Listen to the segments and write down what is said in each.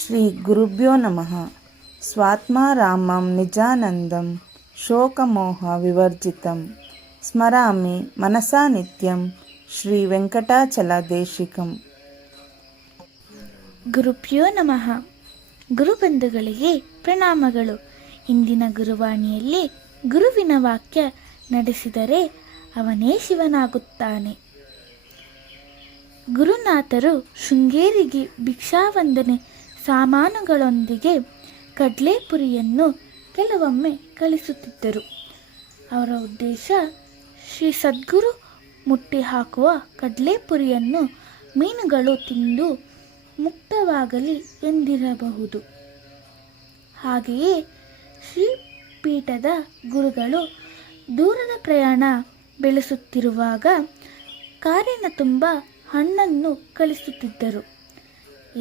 ಶ್ರೀ ಗುರುಭ್ಯೋ ನಮಃ. ಸ್ವಾತ್ಮಾರಾಮಂ ನಿಜಾನಂದಂ ಶೋಕಮೋಹ ವಿವರ್ಜಿತಂ ಸ್ಮರಾಮಿ ಮನಸಾ ನಿತ್ಯಂ ಶ್ರೀ ವೆಂಕಟಾಚಲದೇಶಿಕಂ. ಗುರುಭ್ಯೋ ನಮಃ. ಗುರುಬಂಧುಗಳಿಗೆ ಪ್ರಣಾಮಗಳು. ಇಂದಿನ ಗುರುವಾಣಿಯಲ್ಲಿ ಗುರುವಿನ ವಾಕ್ಯ ನಡೆಸಿದರೆ ಅವನೇ ಶಿವನಾಗುತ್ತಾನೆ. ಗುರುನಾಥರು ಶೃಂಗೇರಿಗೆ ಭಿಕ್ಷಾವಂದನೆ ಸಾಮಾನುಗಳೊಂದಿಗೆ ಕಡ್ಲೆಪುರಿಯನ್ನು ಕೆಲವೊಮ್ಮೆ ಕಳಿಸುತ್ತಿದ್ದರು. ಅವರ ಉದ್ದೇಶ ಶ್ರೀ ಸದ್ಗುರು ಮುಟ್ಟಿ ಹಾಕುವ ಕಡ್ಲೆಪುರಿಯನ್ನು ಮೀನುಗಳು ತಿಂದು ಮುಕ್ತವಾಗಲಿ ಎಂದಿರಬಹುದು. ಹಾಗೆಯೇ ಶ್ರೀಪೀಠದ ಗುರುಗಳು ದೂರದ ಪ್ರಯಾಣ ಬೆಳೆಸುತ್ತಿರುವಾಗ ಕಾರಿನ ತುಂಬ ಹಣ್ಣನ್ನು ಕಳಿಸುತ್ತಿದ್ದರು.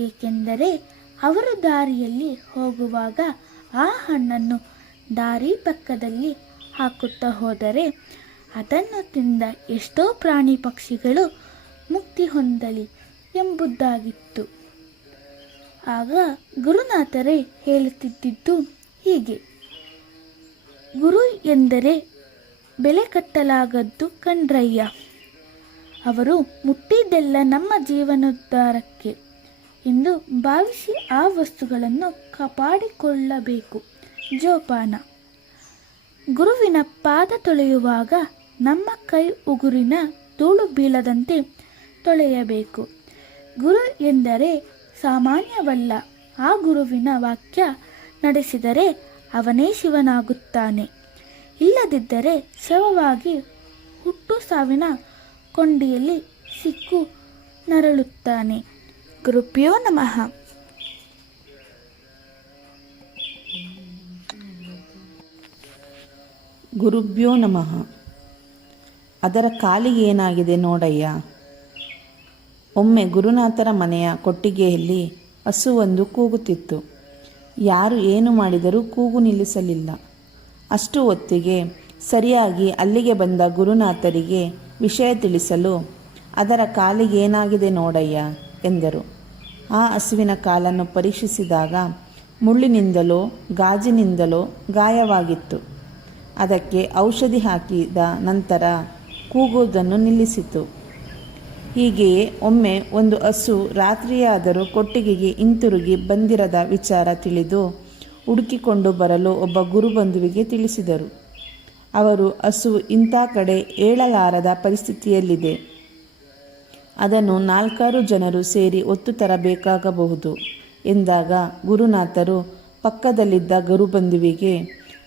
ಏಕೆಂದರೆ ಅವರು ದಾರಿಯಲ್ಲಿ ಹೋಗುವಾಗ ಆ ಹಣ್ಣನ್ನು ದಾರಿ ಪಕ್ಕದಲ್ಲಿ ಹಾಕುತ್ತಾ ಹೋದರೆ ಅದನ್ನು ತಿಂದ ಎಷ್ಟೋ ಪ್ರಾಣಿ ಪಕ್ಷಿಗಳು ಮುಕ್ತಿ ಹೊಂದಲಿ ಎಂಬುದಾಗಿತ್ತು. ಆಗ ಗುರುನಾಥರೇ ಹೇಳುತ್ತಿದ್ದುದು ಹೀಗೆ: ಗುರು ಎಂದರೆ ಬೆಲೆ ಕಟ್ಟಲಾಗದ್ದು ಕಣ್ರಯ್ಯ. ಅವರು ಮುಟ್ಟಿದ್ದೆಲ್ಲ ನಮ್ಮ ಜೀವನೋದ್ಧಾರಕ್ಕೆ ಎಂದು ಭಾವಿಸಿ ಆ ವಸ್ತುಗಳನ್ನು ಕಾಪಾಡಿಕೊಳ್ಳಬೇಕು. ಜೋಪಾನ: ಗುರುವಿನ ಪಾದ ತೊಳೆಯುವಾಗ ನಮ್ಮ ಕೈ ಉಗುರಿನ ಧೂಳು ಬೀಳದಂತೆ ತೊಳೆಯಬೇಕು. ಗುರು ಎಂದರೆ ಸಾಮಾನ್ಯವಲ್ಲ. ಆ ಗುರುವಿನ ವಾಕ್ಯ ನಡೆಸಿದರೆ ಅವನೇ ಶಿವನಾಗುತ್ತಾನೆ. ಇಲ್ಲದಿದ್ದರೆ ಶವವಾಗಿ ಹುಟ್ಟು ಸಾವಿನ ಕೊಂಡಿಯಲ್ಲಿ ಸಿಕ್ಕು ನರಳುತ್ತಾನೆ. ಗುರುಭ್ಯೋ ನಮಃ. ಗುರುಭ್ಯೋ ನಮಃ. ಅದರ ಕಾಲಿಗೆ ಏನಾಗಿದೆ ನೋಡಯ್ಯ. ಒಮ್ಮೆ ಗುರುನಾಥರ ಮನೆಯ ಕೊಟ್ಟಿಗೆಯಲ್ಲಿ ಹಸುವೊಂದು ಕೂಗುತ್ತಿತ್ತು. ಯಾರು ಏನು ಮಾಡಿದರೂ ಕೂಗು ನಿಲ್ಲಿಸಲಿಲ್ಲ. ಅಷ್ಟು ಹೊತ್ತಿಗೆ ಸರಿಯಾಗಿ ಅಲ್ಲಿಗೆ ಬಂದ ಗುರುನಾಥರಿಗೆ ವಿಷಯ ತಿಳಿಸಲು ಅದರ ಕಾಲಿಗೆ ಏನಾಗಿದೆ ನೋಡಯ್ಯ ಎಂದರು. ಆ ಹಸುವಿನ ಕಾಲನ್ನು ಪರೀಕ್ಷಿಸಿದಾಗ ಮುಳ್ಳಿನಿಂದಲೋ ಗಾಜಿನಿಂದಲೋ ಗಾಯವಾಗಿತ್ತು. ಅದಕ್ಕೆ ಔಷಧಿ ಹಾಕಿದ ನಂತರ ಕೂಗುವುದನ್ನು ನಿಲ್ಲಿಸಿತು. ಹೀಗೆಯೇ ಒಮ್ಮೆ ಒಂದು ಹಸು ರಾತ್ರಿಯಾದರೂ ಕೊಟ್ಟಿಗೆಗೆ ಹಿಂತಿರುಗಿ ಬಂದಿರದ ವಿಚಾರ ತಿಳಿದು ಹುಡುಕಿಕೊಂಡು ಬರಲು ಒಬ್ಬ ಗುರುಬಂಧುವಿಗೆ ತಿಳಿಸಿದರು. ಅವರು ಹಸು ಇಂಥ ಕಡೆ ಏಳಲಾರದ ಪರಿಸ್ಥಿತಿಯಲ್ಲಿದೆ, ಅದನ್ನು 4 ಜನರು ಸೇರಿ ಹೊತ್ತು ತರಬೇಕಾಗಬಹುದು ಎಂದಾಗ ಗುರುನಾಥರು ಪಕ್ಕದಲ್ಲಿದ್ದ ಗುರುಬಂಧುವಿಗೆ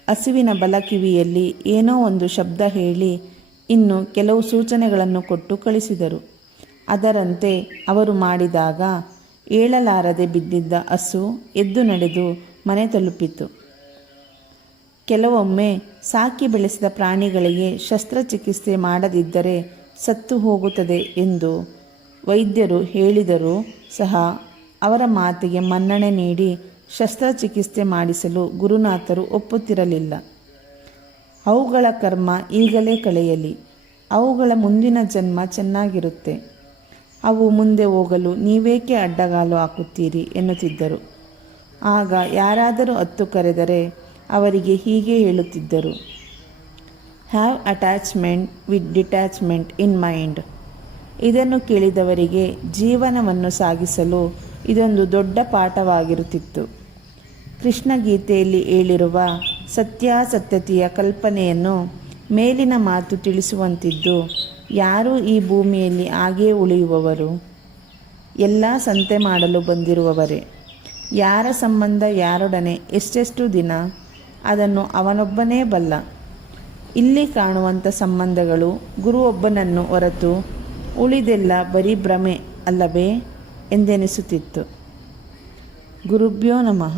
ಹಸುವಿನ ಬಲ ಕಿವಿಯಲ್ಲಿ ಏನೋ ಒಂದು ಶಬ್ದ ಹೇಳಿ ಇನ್ನು ಕೆಲವು ಸೂಚನೆಗಳನ್ನು ಕೊಟ್ಟು ಕಳಿಸಿದರು. ಅದರಂತೆ ಅವರು ಮಾಡಿದಾಗ ಏಳಲಾರದೆ ಬಿದ್ದಿದ್ದ ಹಸು ಎದ್ದು ನಡೆದು ಮನೆ ತಲುಪಿತು. ಕೆಲವೊಮ್ಮೆ ಸಾಕಿ ಬೆಳೆಸಿದ ಪ್ರಾಣಿಗಳಿಗೆ ಶಸ್ತ್ರಚಿಕಿತ್ಸೆ ಮಾಡದಿದ್ದರೆ ಸತ್ತು ಹೋಗುತ್ತದೆ ಎಂದು ವೈದ್ಯರು ಹೇಳಿದರೂ ಸಹ ಅವರ ಮಾತಿಗೆ ಮನ್ನಣೆ ನೀಡಿ ಶಸ್ತ್ರಚಿಕಿತ್ಸೆ ಮಾಡಿಸಲು ಗುರುನಾಥರು ಒಪ್ಪುತ್ತಿರಲಿಲ್ಲ. ಅವುಗಳ ಕರ್ಮ ಈಗಲೇ ಕಳೆಯಲಿ, ಅವುಗಳ ಮುಂದಿನ ಜನ್ಮ ಚೆನ್ನಾಗಿರುತ್ತೆ, ಅವು ಮುಂದೆ ಹೋಗಲು ನೀವೇಕೆ ಅಡ್ಡಗಾಲು ಹಾಕುತ್ತೀರಿ ಎನ್ನುತ್ತಿದ್ದರು. ಆಗ ಯಾರಾದರೂ ಹತ್ತು ಕರೆದರೆ ಅವರಿಗೆ ಹೀಗೆ ಹೇಳುತ್ತಿದ್ದರು: have attachment with detachment in mind. ಇದನ್ನು ಕೇಳಿದವರಿಗೆ ಜೀವನವನ್ನು ಸಾಗಿಸಲು ಇದೊಂದು ದೊಡ್ಡ ಪಾಠವಾಗಿರುತ್ತಿತ್ತು. ಕೃಷ್ಣ ಗೀತೆಯಲ್ಲಿ ಹೇಳಿರುವ ಸತ್ಯಾಸತ್ಯತೆಯ ಕಲ್ಪನೆಯನ್ನು ಮೇಲಿನ ಮಾತು ತಿಳಿಸುವಂತಿದ್ದು, ಯಾರೂ ಈ ಭೂಮಿಯಲ್ಲಿ ಹಾಗೇ ಉಳಿಯುವವರು, ಎಲ್ಲ ಸಂತೆ ಮಾಡಲು ಬಂದಿರುವವರೇ. ಯಾರ ಸಂಬಂಧ ಯಾರೊಡನೆ ಎಷ್ಟೆಷ್ಟು ದಿನ ಅದನ್ನು ಅವನೊಬ್ಬನೇ ಬಲ್ಲ. ಇಲ್ಲಿ ಕಾಣುವಂಥ ಸಂಬಂಧಗಳು ಗುರು ಒಬ್ಬನನ್ನು ಹೊರತು ಉಳಿದೆಲ್ಲ ಬರೀ ಭ್ರಮೆ ಅಲ್ಲವೇ ಎಂದೆನಿಸುತ್ತಿತ್ತು. ಗುರುಭ್ಯೋ ನಮಃ.